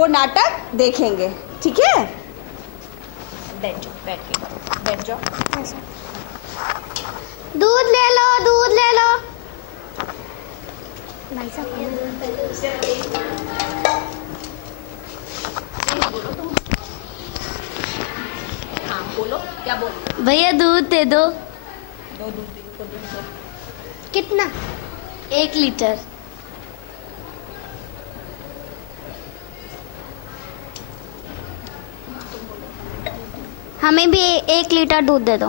वो नाटक देखेंगे, ठीक है? बैठ जाओ, बैठ जाओ। दूध ले लो, दूध ले लो। भाई साहब हाँ बोलो, क्या बोल? भैया दूध दे दो। दो दूध दो। कितना? 1 लीटर। हमें भी 1 लीटर दूध दे दो।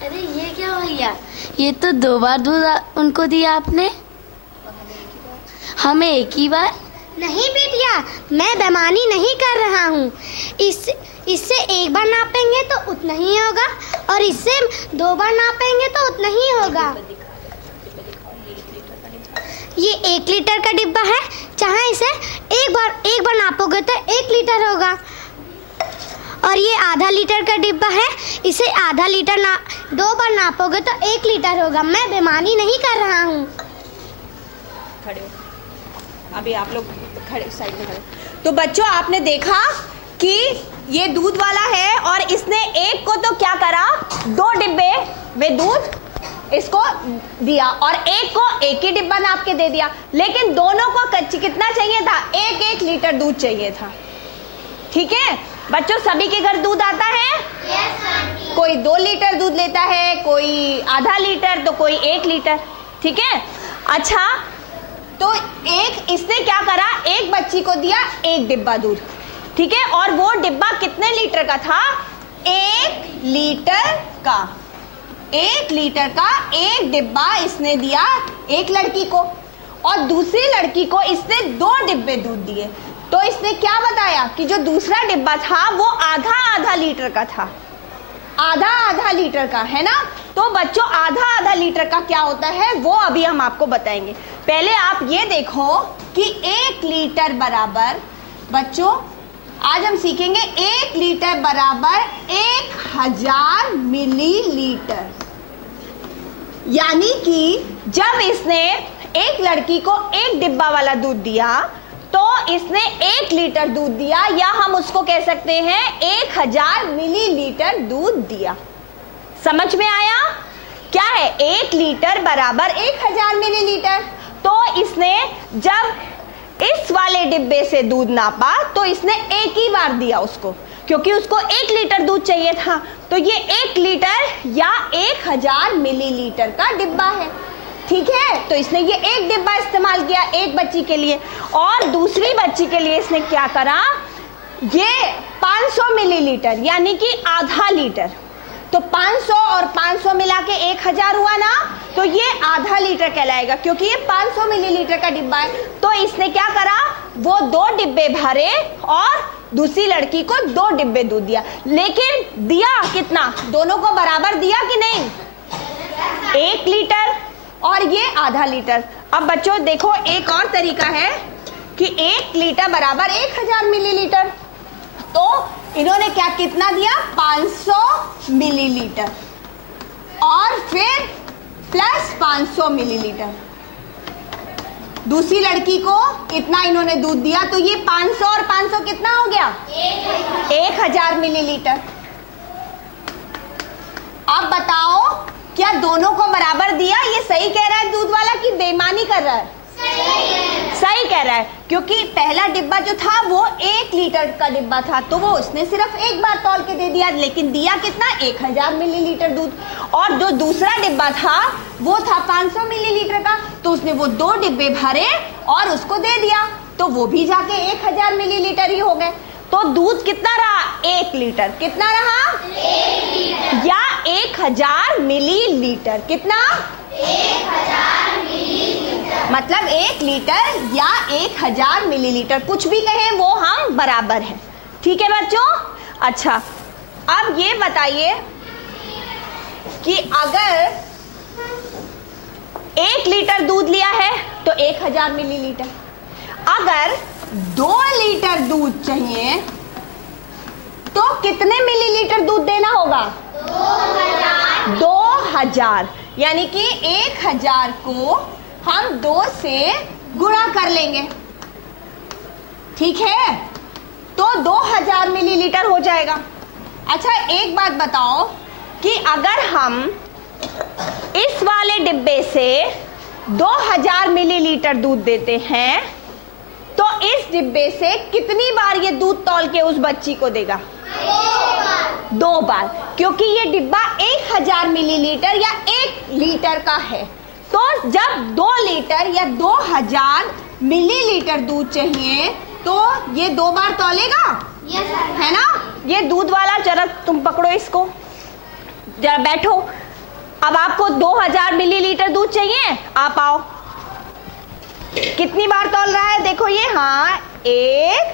अरे ये क्या भैया, ये तो 2 बार दूध उनको दिया आपने, हमें एक ही बार। नहीं बेटिया, मैं बेईमानी नहीं कर रहा हूँ। इससे 1 बार नापेंगे तो उतना ही होगा और इससे 2 बार नापेंगे तो उतना ही होगा। ये 1 लीटर का डिब्बा है, जहाँ इसे एक बार नापोगे तो 1 लीटर होगा। और ये आधा लीटर का डिब्बा है, इसे आधा लीटर 2 बार नापोगे तो 1 लीटर होगा। मैं बेईमानी नहीं कर रहा हूँ। खड़े हो, अभी आप लोग खड़े, साइड में खड़े। तो बच्चों आपने देखा कि ये दूध वाला है और इसने एक को तो क्या करा, 2 डिब्बे में दूध इसको दिया और एक को 1 ही डिब्बा नाप के दे दिया, लेकिन दोनों को कितना चाहिए था? 1-1 लीटर दूध चाहिए था। ठीक है बच्चों, सभी के घर दूध आता है? yes, कोई 2 लीटर दूध लेता है, कोई आधा लीटर, तो कोई 1 लीटर। ठीक है, अच्छा तो इसने क्या करा, एक बच्ची को दिया 1 डिब्बा दूध। ठीक है, और वो डिब्बा कितने लीटर का था? 1 लीटर का। 1 लीटर का 1 डिब्बा इसने दिया एक लड़की को और दूसरी लड़की को इसने 2 डिब्बे दूध दिए। तो इसने क्या बताया कि जो दूसरा डिब्बा था वो आधा लीटर का था, आधा लीटर का, है ना? तो बच्चों आधा लीटर का क्या होता है वो अभी हम आपको बताएंगे। पहले आप ये देखो कि 1 लीटर बराबर, बच्चों आज हम सीखेंगे 1 लीटर बराबर 1000 मिलीलीटर। यानी कि जब इसने एक लड़की को 1 डिब्बा वाला दूध दिया तो इसने 1 लीटर दूध दिया, या हम उसको कह सकते हैं 1000 मिलीलीटर दूध दिया। समझ में आया? क्या है 1 लीटर बराबर 1000 मिलीलीटर। तो इसने जब इस वाले डिब्बे से दूध नापा तो इसने 1 ही बार दिया उसको, क्योंकि उसको 1 लीटर दूध चाहिए था। तो ये 1 लीटर या 1000 मिलीलीटर का डिब्बा है। ठीक है, तो इसने ये 1 डिब्बा इस्तेमाल किया एक बच्ची के लिए, और दूसरी बच्ची के लिए इसने क्या करा, ये 500 मिलीलीटर यानी कि आधा लीटर। तो 500 और 500 मिला के 1000 हुआ ना, तो ये आधा लीटर कहलाएगा, क्योंकि ये 500 मिलीलीटर का डिब्बा है। तो इसने क्या करा, वो 2 डिब्बे भरे और दूसरी लड़की को 2 डिब्बे दूध दिया। लेकिन दिया कितना, दोनों को बराबर दिया कि नहीं? 1 लीटर और ये आधा लीटर। अब बच्चों देखो एक और तरीका है कि 1 लीटर बराबर 1000 मिलीलीटर। तो इन्होंने क्या कितना दिया, 500 मिलीलीटर और फिर प्लस 500 मिलीलीटर। दूसरी लड़की को इतना इन्होंने दूध दिया, तो ये 500 और 500 कितना हो गया, 1000 मिलीलीटर। अब बताओ क्या दोनों को बराबर दिया? ये सही कह रहा है दूध वाला कि बेईमानी कर रहा है? सही कह रहा है, क्योंकि पहला डिब्बा जो था वो 1 लीटर का डिब्बा था, तो वो उसने सिर्फ 1 बार तौल के दे दिया, लेकिन दिया कितना, 1000 मिलीलीटर दूध। और जो दूसरा डिब्बा था वो था 500 मिलीलीटर का, तो उसने वो 2 डिब्बे भरे और उसको दे दिया, तो वो भी जाके 1000 मिलीलीटर ही हो गए। तो दूध कितना रहा, 1 लीटर। कितना रहा, 1 लीटर या 1000 मिलीलीटर। कितना, 1000 मिलीलीटर। मतलब 1 लीटर या 1000 मिलीलीटर, कुछ भी कहें वो हम बराबर है। ठीक है बच्चों? अच्छा अब ये बताइए कि अगर 1 लीटर दूध लिया है तो 1000 मिलीलीटर, अगर 2 लीटर दूध चाहिए तो कितने मिलीलीटर दूध देना होगा, 2000। 2000 यानी कि 1000 को हम 2 से गुणा कर लेंगे, ठीक है? तो 2000 मिलीलीटर हो जाएगा। अच्छा एक बात बताओ कि अगर हम इस वाले डिब्बे से 2000 मिलीलीटर दूध देते हैं तो इस डिब्बे से कितनी बार ये दूध तौल के उस बच्ची को देगा? 2 बार, क्योंकि ये डिब्बा 1000 मिलीलीटर या 1 लीटर का है। तो जब 2 लीटर या 2000 मिलीलीटर दूध चाहिए तो ये 2 बार तौलेगा, है ना? ये दूध वाला, जरा तुम पकड़ो इसको, जरा बैठो। अब आपको 2000 मिलीलीटर दूध चाहिए, आप आओ। कितनी बार तौल रहा है देखो ये, हाँ 1,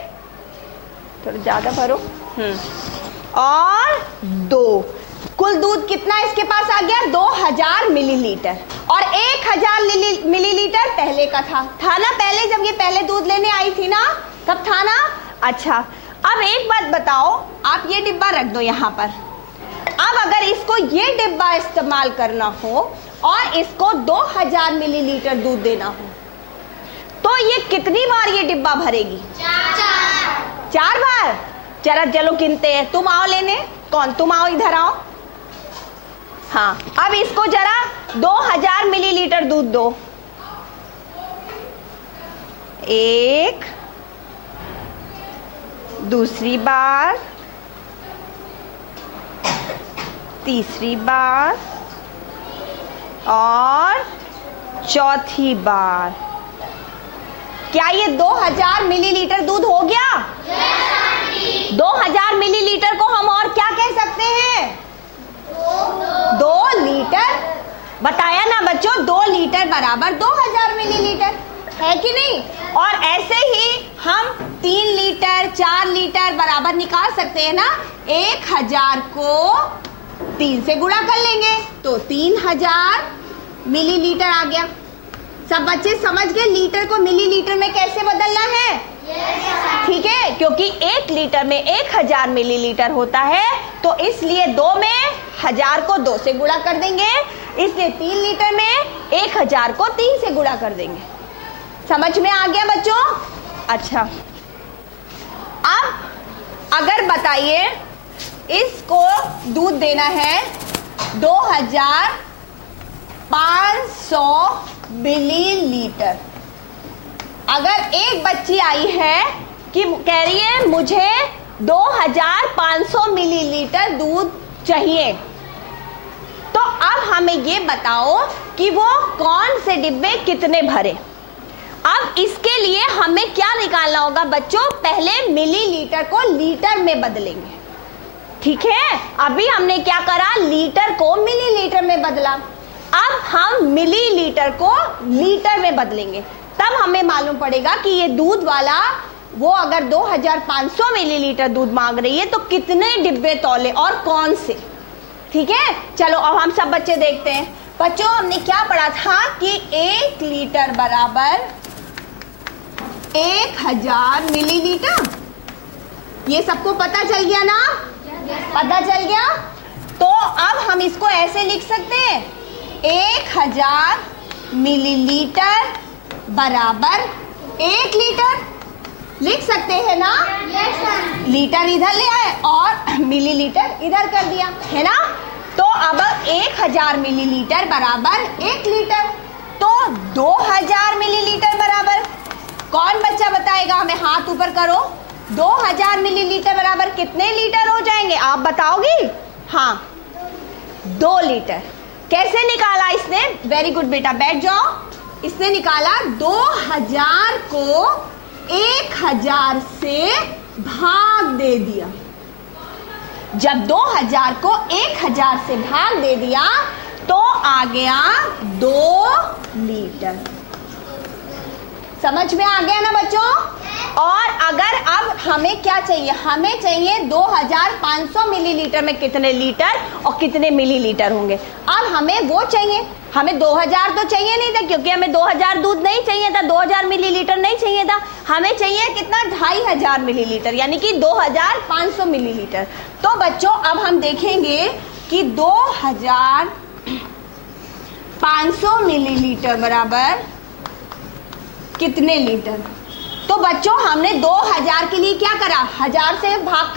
थोड़ा ज्यादा भरो, और 2। कुल दूध कितना इसके पास आ गया? 2000 मिलीलीटर। और 1000 मिलीलीटर पहले का था ना? पहले जब ये पहले दूध लेने आई थी ना, तब था ना? अच्छा अब एक बात बताओ, आप ये डिब्बा रख दो यहाँ पर। अब अगर इसको ये डिब्बा इस्तेमाल करना हो और इसको 2000 मिलीलीटर दूध देना हो तो ये कितनी बार ये डिब्बा भरेगी? 4 बार। जरा चलो गिनते हैं, तुम आओ लेने, कौन? तुम आओ, इधर आओ। हाँ अब इसको जरा 2000 मिलीलीटर दूध दो। 1, दूसरी बार, तीसरी बार और चौथी बार। क्या ये 2000 मिलीलीटर दूध हो गया? 2000 मिलीलीटर को हम और क्या कह सकते हैं? 2 लीटर। बताया ना बच्चों, 2 लीटर बराबर 2000 मिलीलीटर, है कि नहीं? और ऐसे ही हम 3 लीटर 4 लीटर बराबर निकाल सकते हैं ना। 1000 को 3 से गुणा कर लेंगे तो 3000 मिलीलीटर आ गया। सब बच्चे समझ गए लीटर को मिलीलीटर में कैसे बदलना है? ठीक है, क्योंकि 1 लीटर में 1000 मिलीलीटर होता है, तो इसलिए 2 में 1000 को 2 से गुणा कर देंगे, इसलिए 3 लीटर में 1000 को 3 से गुणा कर देंगे। समझ में आ गया बच्चों? अच्छा अब अगर बताइए इसको दूध देना है 2500 मिलीलीटर। अगर एक बच्ची आई है कि कह रही है मुझे 2500 मिलीलीटर दूध चाहिए, तो अब हमें ये बताओ कि वो कौन से डिब्बे कितने भरे। अब इसके लिए हमें क्या निकालना होगा बच्चों? पहले मिलीलीटर को लीटर में बदलेंगे, ठीक है? अभी हमने क्या करा? लीटर को मिलीलीटर में बदला। अब हम मिलीलीटर को लीटर में बदलेंगे, तब हमें मालूम पड़ेगा कि ये दूध वाला वो अगर 2500 मिलीलीटर दूध मांग रही है तो कितने डिब्बे तौले और कौन से, ठीक है? चलो अब हम सब बच्चे देखते हैं। बच्चों हमने क्या पढ़ा था कि 1 लीटर बराबर 1000 मिलीलीटर। ये सबको पता चल गया ना? पता चल गया। तो अब हम इसको ऐसे लिख सकते हैं, 1000 मिलीलीटर बराबर 1 लीटर। लिख सकते हैं ना? लीटर इधर ले आए और मिलीलीटर इधर कर दिया, है ना? तो अब 1000 मिलीलीटर बराबर 1 लीटर, तो 2000 मिलीलीटर बराबर, कौन बच्चा बताएगा हमें? हाथ ऊपर करो। 2000 मिलीलीटर बराबर कितने लीटर हो जाएंगे? आप बताओगी? हाँ 2 लीटर। कैसे निकाला इसने? वेरी गुड बेटा, बैठ जाओ। इसने निकाला 2000 को 1000 से भाग दे दिया। जब 2000 को 1000 से भाग दे दिया तो आ गया 2 लीटर। समझ में आ गया ना बच्चों? और अगर अब हमें क्या चाहिए? हमें चाहिए 2500 मिलीलीटर में कितने लीटर और कितने मिलीलीटर होंगे। अब हमें वो चाहिए, हमें 2000 तो चाहिए नहीं था, क्योंकि हमें 2000 दूध नहीं चाहिए था, 2000 मिलीलीटर नहीं चाहिए था। हमें चाहिए कितना? 2500 मिलीलीटर, यानी कि 2500 मिलीलीटर। तो बच्चों अब हम देखेंगे कि 2000 500 मिलीलीटर बराबर कितने लीटर? तो बच्चों हमने 2000 के लिए क्या करा, 1000 से भाग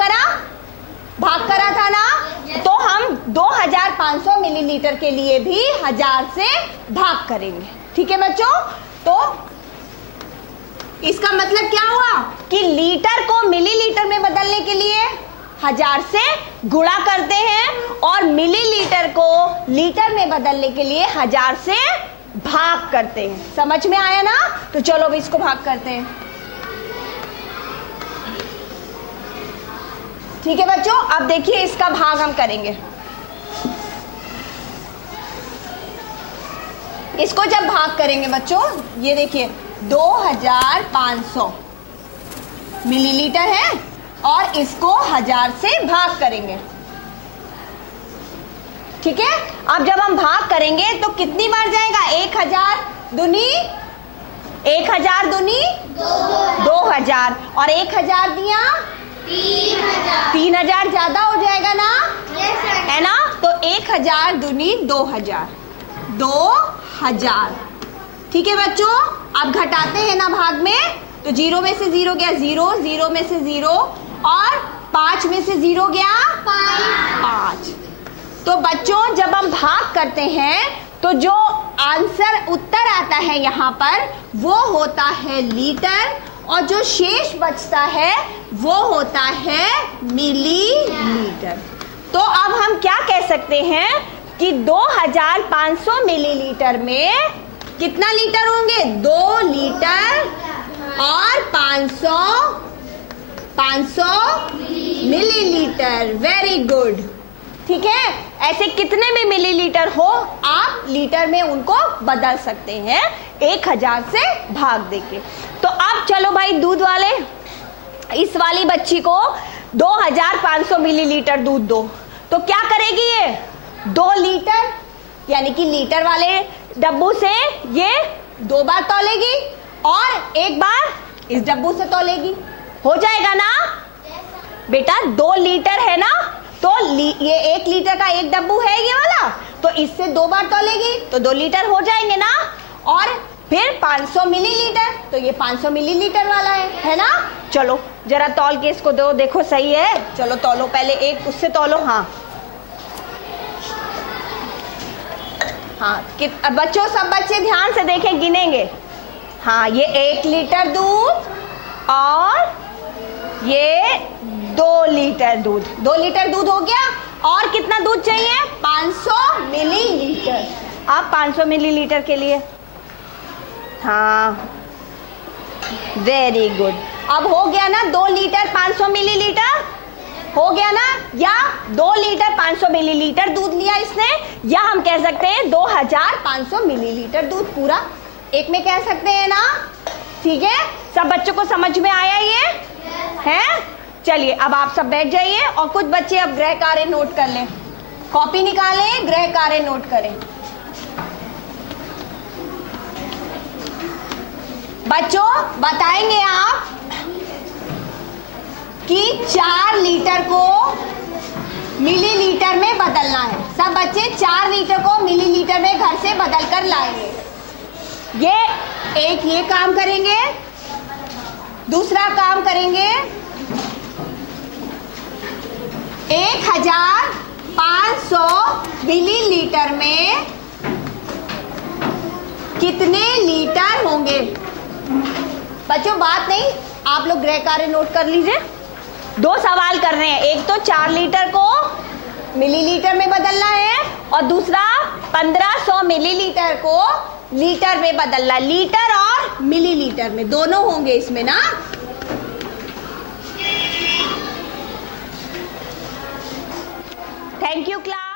करा था ना, तो हम 2500 मिलीलीटर के लिए भी 1000 से भाग करेंगे। ठीक है बच्चों, तो इसका मतलब क्या हुआ कि लीटर को मिलीलीटर में बदलने के लिए 1000 से गुणा करते हैं और मिलीलीटर को लीटर में बदलने के लिए 1000 से भाग करते हैं। समझ में आया ना? तो चलो अब इसको भाग करते हैं। ठीक है बच्चों, अब देखिए इसका भाग हम करेंगे। इसको जब भाग करेंगे बच्चों, ये देखिए 2500 मिलीलीटर है और इसको 1000 से भाग करेंगे। ठीक है, अब जब हम भाग करेंगे तो कितनी बार जाएगा, 1000 दूनी 2000 और 1000 दिया 3000 ज्यादा हो जाएगा ना, है ना? तो 1000 दूनी 2000। ठीक है बच्चों, अब घटाते हैं ना भाग में, तो 0 में से 0 गया 0, 0 में से 0 और 5 में से 0 गया 5। तो बच्चों जब हम भाग करते हैं तो जो आंसर उत्तर आता है यहाँ पर वो होता है लीटर और जो शेष बचता है वो होता है मिलीलीटर। तो अब हम क्या कह सकते हैं कि 2500 मिलीलीटर में कितना लीटर होंगे, 2 लीटर और 500 मिलीलीटर। Very good. ठीक है, ऐसे कितने भी मिलीलीटर हो आप लीटर में उनको बदल सकते हैं 1000 से भाग देके। तो अब चलो भाई दूध वाले, इस वाली बच्ची को 2500 मिलीलीटर दूध दो, तो क्या करेगी ये 2 लीटर, यानी कि लीटर वाले डब्बू से ये 2 बार तौलेगी और 1 बार इस डब्बू से तौलेगी। हो जाएगा ना बेटा? 2 लीटर है ना, तो ये 1 लीटर का एक डब्बू है ये वाला, तो इससे 2 बार तौलेगी तो 2 लीटर हो जाएंगे ना। और फिर 500 मिलीलीटर, तो ये 500 मिलीलीटर वाला है ना? चलो जरा तौल के इसको दो, देखो सही है। चलो तौलो, पहले एक उससे तौलो। हाँ हाँ, बच्चों सब बच्चे ध्यान से देखें, गिनेंगे। हाँ, ये 1 लीटर दूध और ये 2 लीटर दूध। 2 लीटर दूध हो गया और कितना दूध चाहिए, 500 मिलीलीटर। आप 500 मिलीलीटर के लिए, हाँ वेरी गुड। अब हो गया ना 2 लीटर 500 मिलीलीटर, हो गया ना? या 2 लीटर 500 मिलीलीटर दूध लिया इसने, या हम कह सकते हैं 2500 मिलीलीटर दूध पूरा एक में कह सकते हैं ना। ठीक है, सब बच्चों को समझ में आया ये है? चलिए अब आप सब बैठ जाइए और कुछ बच्चे अब गृह कार्य नोट कर लें, कॉपी निकालें, गृह कार्य नोट करें। बच्चों बताएंगे आप कि 4 लीटर को मिलीलीटर में बदलना है। सब बच्चे 4 लीटर को मिलीलीटर में घर से बदल कर लाएंगे। ये काम करेंगे, दूसरा काम करेंगे 1500 मिलीलीटर में कितने लीटर होंगे। बच्चों बात नहीं, आप लोग गृह कार्य नोट कर लीजिए। 2 सवाल कर रहे हैं, एक तो 4 लीटर को मिलीलीटर में बदलना है और दूसरा 1500 मिलीलीटर को लीटर में बदलना। लीटर और मिलीलीटर में दोनों होंगे इसमें ना। Thank you class.